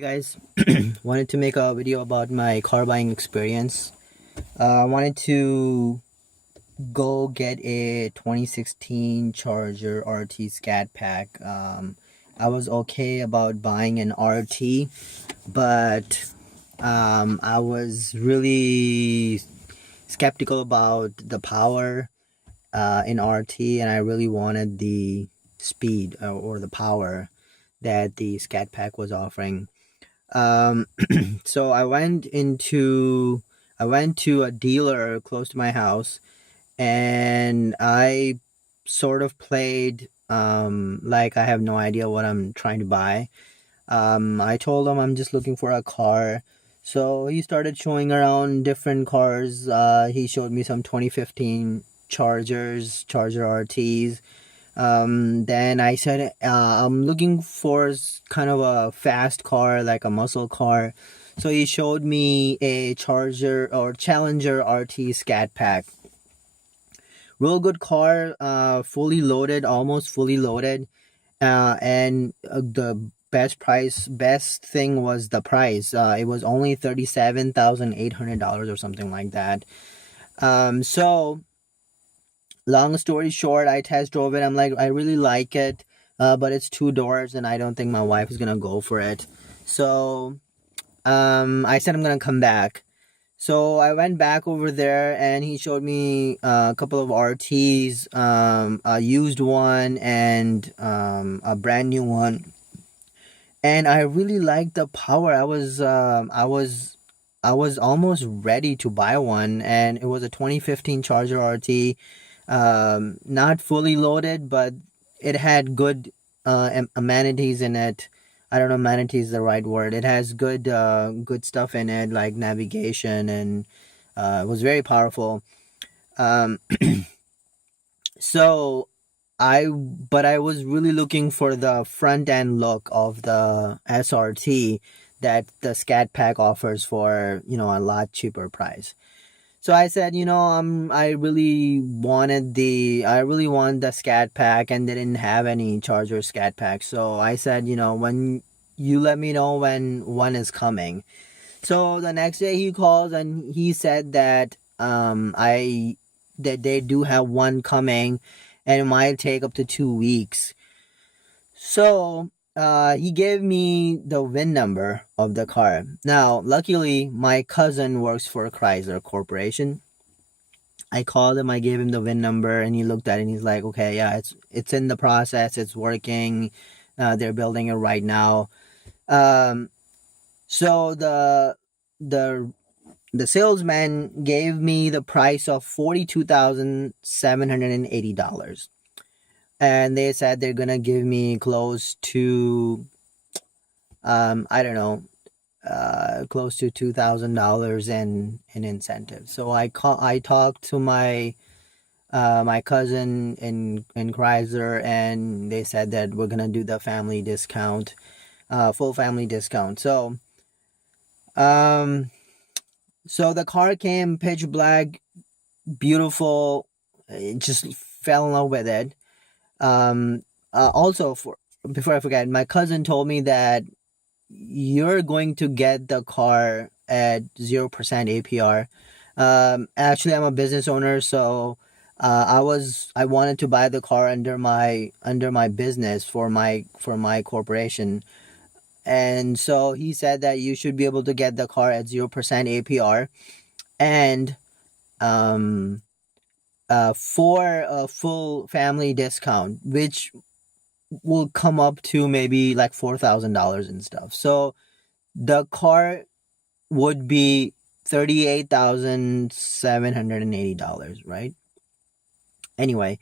Guys, wanted to make a video about my car buying experience. I wanted to go get a 2016 Charger RT Scat Pack. I was okay about buying an RT, but I was really skeptical about the power in RT, and I really wanted the speed or the power that the Scat Pack was offering. Um, so I went to a dealer close to my house, and I sort of played like I have no idea what I'm trying to buy. I told him I'm just looking for a car. So he started showing around different cars. He showed me some 2015 Charger RTs. Then I said, I'm looking for kind of a fast car, like a muscle car. So he showed me a Charger or Challenger RT Scat Pack. Real good car, fully loaded, almost fully loaded. And the best thing was the price. It was only $37,800 or something like that. So long story short, I test drove it. I'm like, I really like it, but it's two doors, and I don't think my wife is gonna go for it. So, I said I'm gonna come back. So I went back over there, and he showed me a couple of RTs, a used one and a brand new one, and I really liked the power. I was almost ready to buy one, and it was a 2015 Charger RT, not fully loaded, but it had good amenities in it. I don't know, amenities is the right word. It has good stuff in it, like navigation, and it was very powerful. Um, so I was really looking for the front end look of the SRT that the Scat Pack offers for a lot cheaper price. So I said, I really want the Scat Pack, and they didn't have any Charger Scat Pack. So I said, when you let me know when one is coming. So the next day he calls, and he said that that they do have one coming, and it might take up to 2 weeks. So he gave me the VIN number of the car. Now, luckily, my cousin works for Chrysler Corporation. I called him, I gave him the VIN number, and he looked at it and he's like, okay, yeah, it's in the process, it's working. They're building it right now. Um, so the the salesman gave me the price of $42,780, and they said they're gonna give me close to I don't know, close to $2,000 in incentives. So I talked to my cousin in Chrysler, and they said that we're gonna do the family discount, full family discount. Um, so the car came pitch black, beautiful. Just fell in love with it. Also, for before I forget, my cousin told me that you're going to get the car at 0% APR. Actually, I'm a business owner, so I wanted to buy the car under my business for my corporation, and so he said that you should be able to get the car at 0% APR, and um for a full family discount, which will come up to maybe like $4,000 and stuff. So the car would be $38,780, right? Anyway,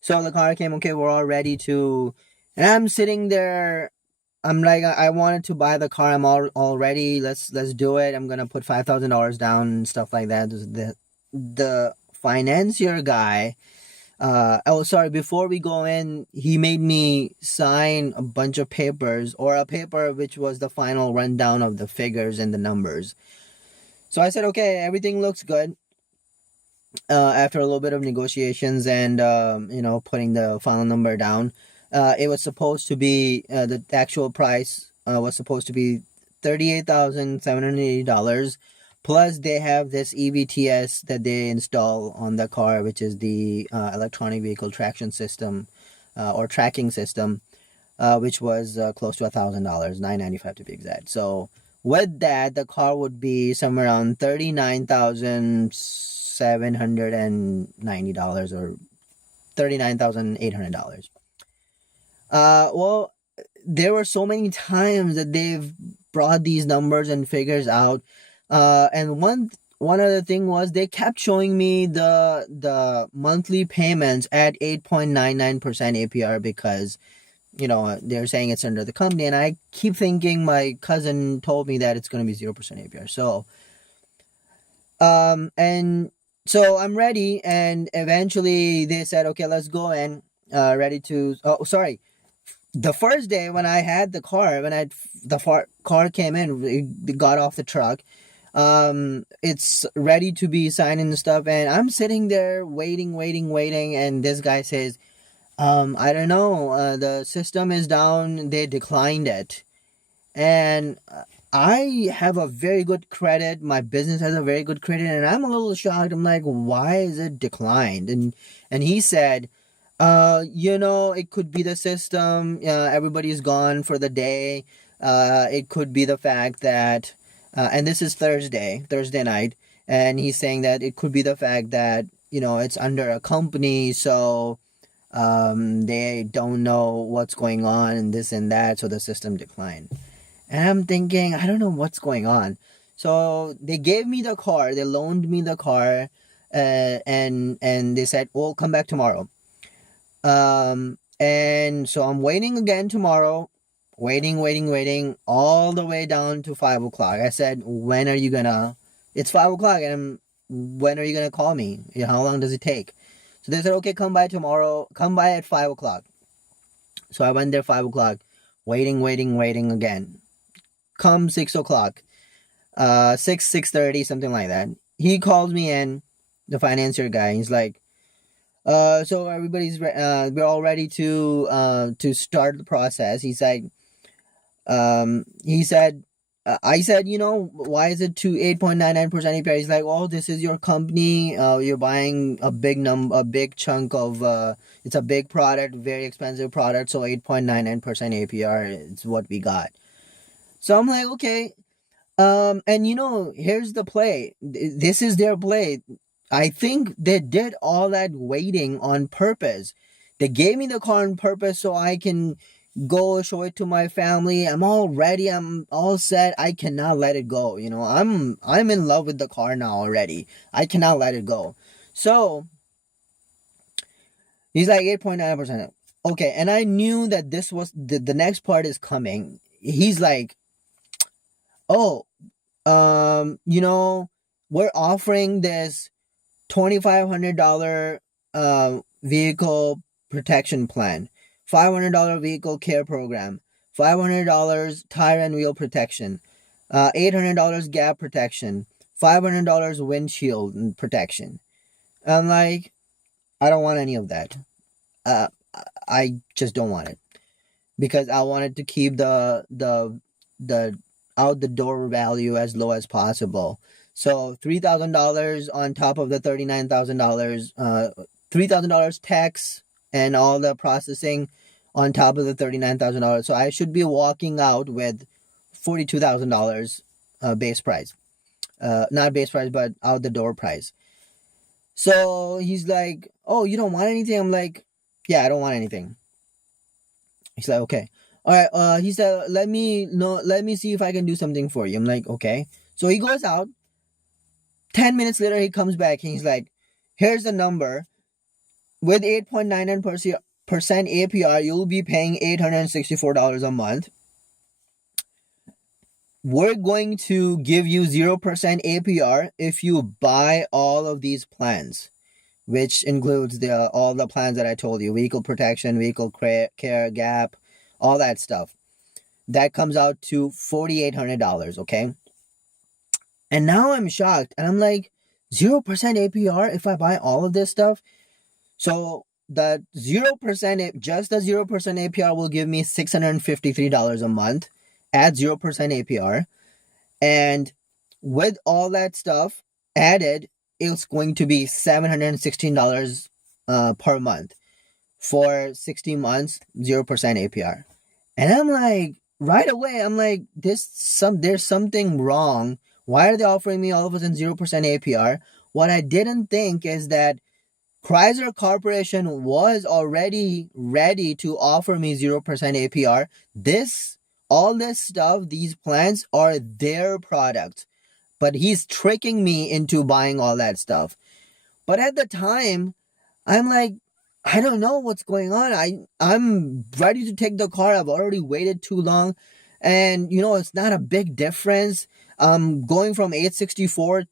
so the car came. Okay, we're all ready to, and I'm sitting there. I'm like, I wanted to buy the car. I'm all ready. Let's do it. I'm gonna put $5,000 down and stuff like that. The financier guy. Oh, sorry. Before we go in, he made me sign a bunch of papers, or a paper which was the final rundown of the figures and the numbers. So I said, okay, everything looks good. After a little bit of negotiations and putting the final number down, it was supposed to be the actual price was supposed to be $38,780. Plus, they have this EVTS that they install on the car, which is the electronic vehicle traction system or tracking system, which was close to $1,000, $995 to be exact. So with that, the car would be somewhere around $39,790 or $39,800. Well, there were so many times that they've brought these numbers and figures out, and one other thing was they kept showing me the monthly payments at 8.99% APR because they're saying it's under the company, and I keep thinking my cousin told me that it's going to be 0% APR. So and so I'm ready, and eventually they said, okay, let's go in, ready to the first day when I had the car, car came in, it got off the truck, it's ready to be signed and stuff, and I'm sitting there waiting, and this guy says, I don't know, the system is down, they declined it. And I have a very good credit, my business has a very good credit, and I'm a little shocked. I'm like, why is it declined? And he said, it could be the system, everybody's gone for the day, it could be the fact that, and this is Thursday night, and he's saying that it could be the fact that, it's under a company, so they don't know what's going on and this and that, so the system declined. And I'm thinking, I don't know what's going on. So they gave me the car, they loaned me the car, and they said, "Oh, come back tomorrow." And so I'm waiting again tomorrow, waiting all the way down to 5 o'clock. I said, when are you gonna? It's 5 o'clock, and when are you gonna call me? How long does it take? So they said, okay, come by tomorrow. Come by at 5 o'clock. So I went there 5 o'clock, waiting again. Come 6 o'clock, 6:30, something like that. He called me in, the financier guy. He's like, so everybody's we're all ready to start the process. He's like, he said, I said, why is it to 8.99% APR? He's like, oh, this is your company. You're buying a big chunk of, it's a big product, very expensive product. So 8.99% APR is what we got. So I'm like, okay. And here's the play. This is their play. I think they did all that waiting on purpose. They gave me the car on purpose so I can go show it to my family. I'm all ready. I'm all set. I cannot let it go. I'm in love with the car now already. I cannot let it go. So he's like 8.9%. Okay, and I knew that this was the next part is coming. He's like, oh, we're offering this $2,500 vehicle protection plan, $500 vehicle care program, $500 tire and wheel protection, $800 gap protection, $500 windshield protection. I'm like, I don't want any of that. I just don't want it, because I wanted to keep the out the door value as low as possible. So $3,000 on top of the $39,000, $3,000 tax and all the processing on top of the $39,000. So I should be walking out with $42,000 base price. Not base price, but out the door price. So he's like, oh, you don't want anything? I'm like, yeah, I don't want anything. He's like, okay. All right. He said, let me see if I can do something for you. I'm like, okay. So he goes out. 10 minutes later, he comes back and he's like, here's the number. With 8.99% APR, you'll be paying $864 a month. We're going to give you 0% APR if you buy all of these plans, which includes all the plans that I told you, vehicle protection, vehicle care, gap, all that stuff. That comes out to $4,800, okay? And now I'm shocked, and I'm like, 0% APR if I buy all of this stuff? So the 0%, just the 0% APR will give me $653 a month, at 0% APR. And with all that stuff added, it's going to be $716 per month for 60 months, 0% APR. And I'm like, right away, I'm like, there's something wrong. Why are they offering me all of a sudden 0% APR? What I didn't think is that Chrysler Corporation was already ready to offer me 0% APR. All this stuff, these plans are their products. But he's tricking me into buying all that stuff. But at the time, I'm like, I don't know what's going on. I'm ready to take the car. I've already waited too long. And it's not a big difference. Going from $864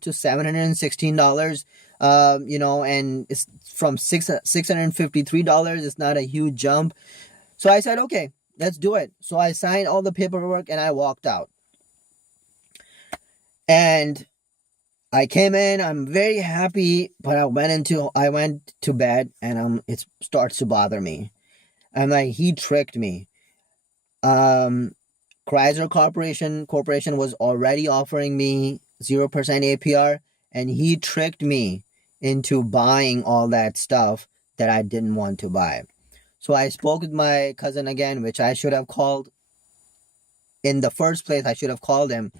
to $716. And it's from $653. It's not a huge jump. So I said, okay, let's do it. So I signed all the paperwork and I walked out. And I came in, I'm very happy, but I went to bed and it starts to bother me. I'm like, he tricked me. Chrysler Corporation was already offering me 0% APR, and he tricked me into buying all that stuff that I didn't want to buy. So I spoke with my cousin again, which I should have called. In the first place, I should have called him.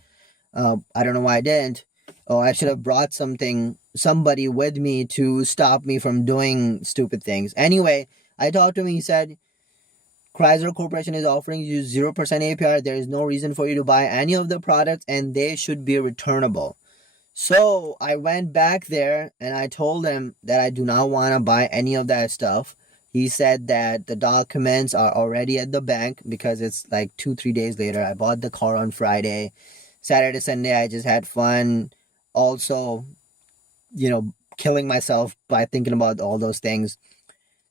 I don't know why I didn't. Oh, I should have brought somebody with me to stop me from doing stupid things. Anyway, I talked to him. He said, Chrysler Corporation is offering you 0% APR. There is no reason for you to buy any of the products, and they should be returnable. So I went back there and I told him that I do not want to buy any of that stuff. He said that the documents are already at the bank because it's like 2-3 days later. I bought the car on Friday. Saturday, Sunday, I just had fun. Also, killing myself by thinking about all those things.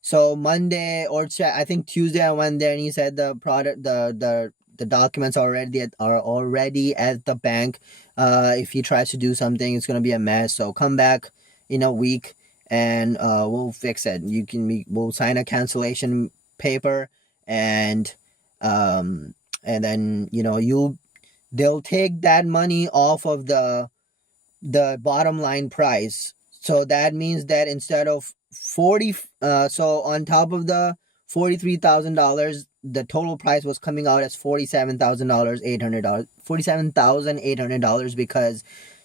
So Monday I think Tuesday, I went there and he said the documents are already at the bank. If he tries to do something, it's gonna be a mess. So come back in a week and we'll fix it. We'll sign a cancellation paper and then they'll take that money off of the bottom line price. So that means that instead of so on top of the $43,000, the total price was coming out as $47,800 because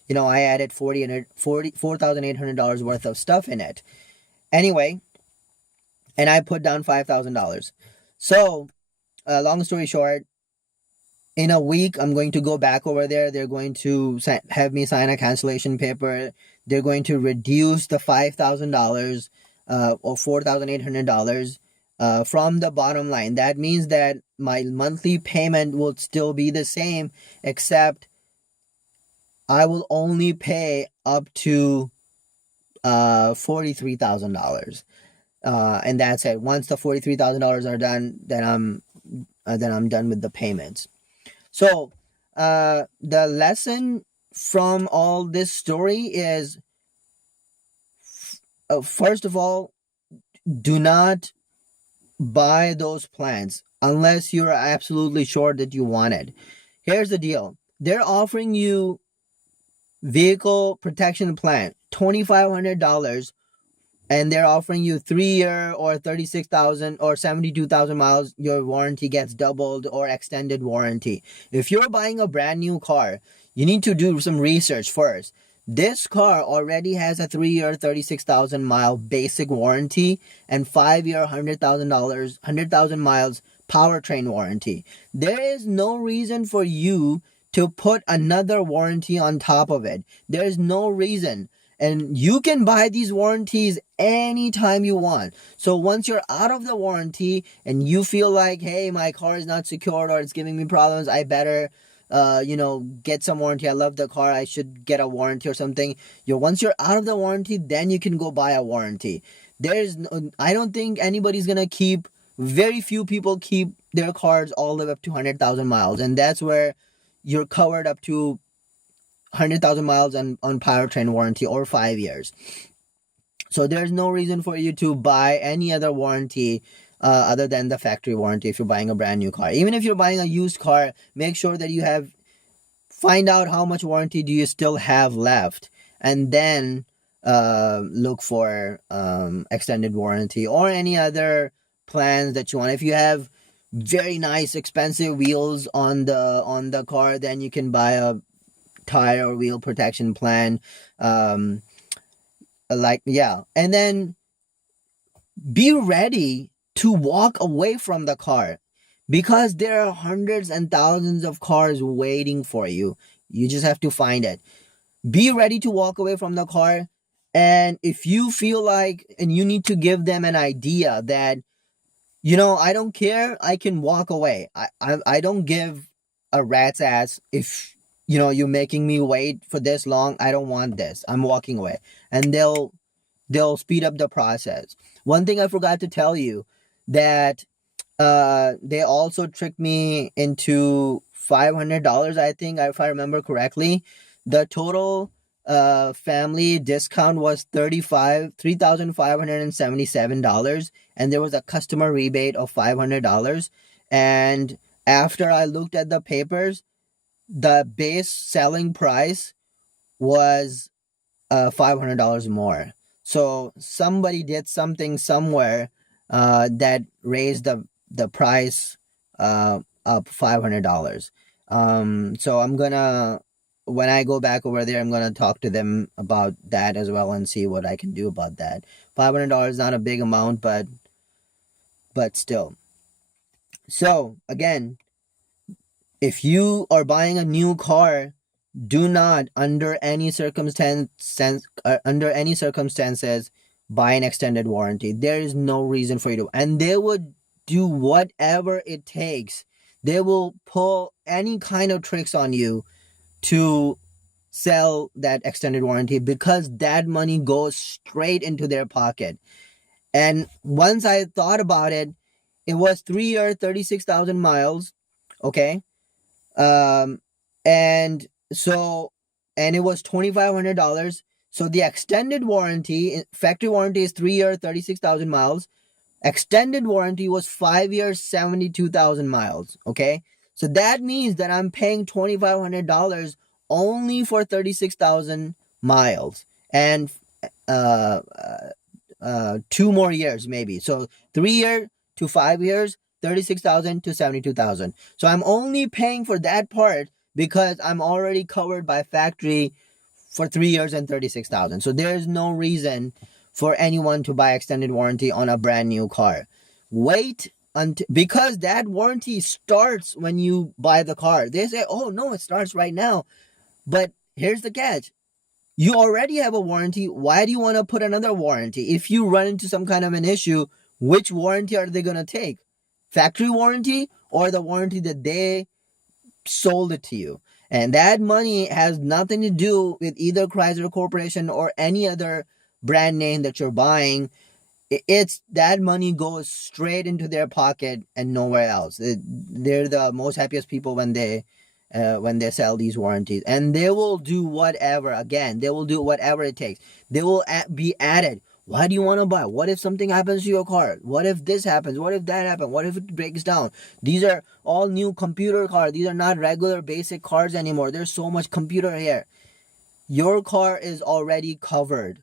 I added $4,800 worth of stuff in it. Anyway, and I put down $5,000. So long story short, in a week, I'm going to go back over there. They're going to have me sign a cancellation paper. They're going to reduce the $5,000 or $4,800 from the bottom line. That means that my monthly payment will still be the same, except I will only pay up to $43,000. And that's it. Once the $43,000 are done, then I'm done with the payments. So, the lesson from all this story is, first of all, do not buy those plans unless you're absolutely sure that you want it. Here's the deal. They're offering you vehicle protection plan, $2,500, and they're offering you 3-year or 36,000 or 72,000 miles. Your warranty gets doubled or extended warranty. If you're buying a brand new car, you need to do some research first. This car already has a 3-year, 36,000 mile basic warranty and 5-year, $100,000 miles powertrain warranty. There is no reason for you to put another warranty on top of it. There is no reason. And you can buy these warranties anytime you want. So once you're out of the warranty and you feel like, hey, my car is not secured or it's giving me problems, I better, get some warranty. I love the car. I should get a warranty or something. Once you're out of the warranty, then you can go buy a warranty. I don't think anybody's going to keep, very few people keep their cars all the way up to 100,000 miles. And that's where you're covered up to 100,000 miles on powertrain warranty or 5 years. So there's no reason for you to buy any other warranty other than the factory warranty if you're buying a brand new car. Even if you're buying a used car, make sure that find out how much warranty do you still have left, and then look for extended warranty or any other plans that you want. If you have very nice expensive wheels on the car, then you can buy a tire or wheel protection plan. And then be ready to walk away from the car, because there are hundreds and thousands of cars waiting for you. You just have to find it. Be ready to walk away from the car. And if you feel like, and you need to give them an idea that, I don't care, I can walk away. I don't give a rat's ass if, you're making me wait for this long. I don't want this. I'm walking away. And they'll speed up the process. One thing I forgot to tell you, that they also tricked me into $500, I think, if I remember correctly. The total family discount was $3,577, and there was a customer rebate of $500. And after I looked at the papers, the base selling price was $500 more. So somebody did something somewhere that raised the price up $500. So when I go back over there, I'm gonna talk to them about that as well and see what I can do about that. $500 is not a big amount, but still. So again, if you are buying a new car, do not, under any circumstances, buy an extended warranty. There is no reason for you to. And they would do whatever it takes. They will pull any kind of tricks on you to sell that extended warranty, because that money goes straight into their pocket. And once I thought about it, it was 3 years, 36,000 miles. Okay. And it was $2,500. So the extended warranty, factory warranty is 3 years, 36,000 miles. Extended warranty was 5 years, 72,000 miles. Okay. So that means that I'm paying $2,500 only for 36,000 miles and 2 more years maybe. So 3 years to 5 years, 36,000 to 72,000. So I'm only paying for that part because I'm already covered by factory for 3 years and 36,000. So there's no reason for anyone to buy extended warranty on a brand new car. Wait until, because that warranty starts when you buy the car. They say, oh no, it starts right now. But here's the catch. You already have a warranty. Why do you want to put another warranty? If you run into some kind of an issue, which warranty are they going to take? Factory warranty or the warranty that they sold it to you? And that money has nothing to do with either Chrysler Corporation or any other brand name that you're buying. It's that money goes straight into their pocket and nowhere else. They're the most happiest people when they sell these warranties, and they will do whatever. Again, they will do whatever it takes. They will be added. Why do you want to buy? What if something happens to your car? What if this happens? What if that happens? What if it breaks down? These are all new computer cars. These are not regular basic cars anymore. There's so much computer here. Your car is already covered.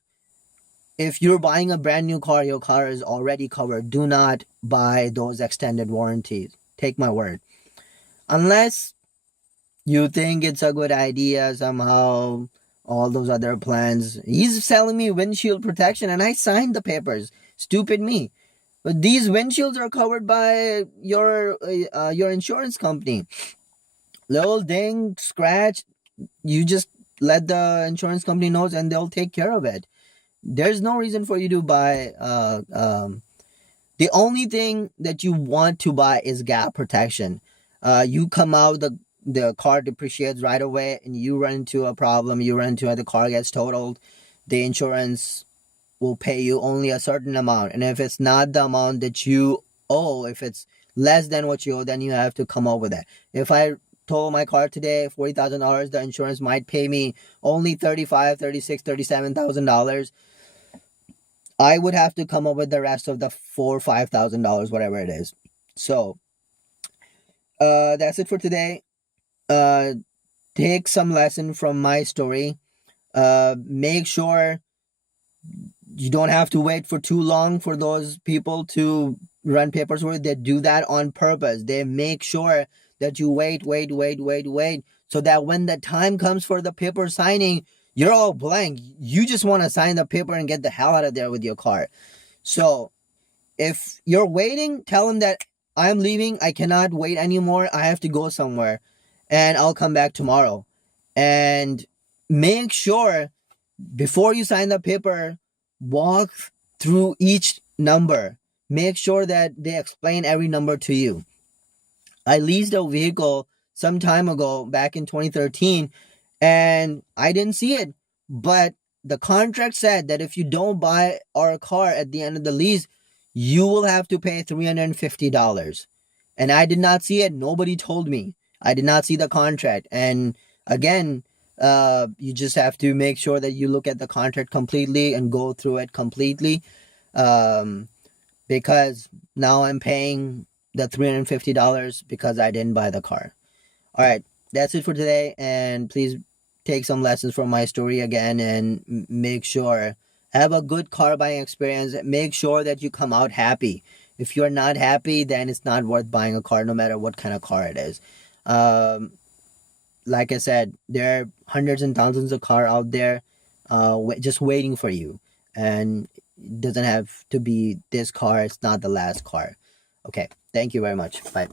If you're buying a brand new car, your car is already covered. Do not buy those extended warranties. Take my word. Unless you think it's a good idea somehow, all those other plans. He's selling me windshield protection and I signed the papers. Stupid me. But these windshields are covered by your insurance company. Little ding, scratch, you just let the insurance company know and they'll take care of it. There's no reason for you to buy. The only thing that you want to buy is gap protection. You come out, the car depreciates right away and you run into a problem, the car gets totaled, the insurance will pay you only a certain amount. And if it's not the amount that you owe, if it's less than what you owe, then you have to come up with that. If I total my car today, $40,000, the insurance might pay me only $35,000, $36,000, $37,000. I would have to come up with the rest of the $4,000 or $5,000, whatever it is. So that's it for today. Uh, take some lesson from my story. Make sure you don't have to wait for too long for those people to run papers for you. They do that on purpose. They make sure that you wait, so that when the time comes for the paper signing, you're all blank. You just want to sign the paper and get the hell out of there with your car. So if you're waiting, tell them that I'm leaving. I cannot wait anymore. I have to go somewhere and I'll come back tomorrow. And make sure before you sign the paper, walk through each number. Make sure that they explain every number to you. I leased a vehicle some time ago, back in 2013, and I didn't see it. But the contract said that if you don't buy our car at the end of the lease, you will have to pay $350. And I did not see it. Nobody told me. I did not see the contract. And again, you just have to make sure that you look at the contract completely and go through it completely. Because now I'm paying the $350 because I didn't buy the car. All right, that's it for today. And please take some lessons from my story again, and make sure have a good car buying experience. Make sure that you come out happy. If you're not happy, then it's not worth buying a car, no matter what kind of car it is. Like I said, there are hundreds and thousands of cars out there just waiting for you. And it doesn't have to be this car. It's not the last car. Okay, thank you very much. Bye.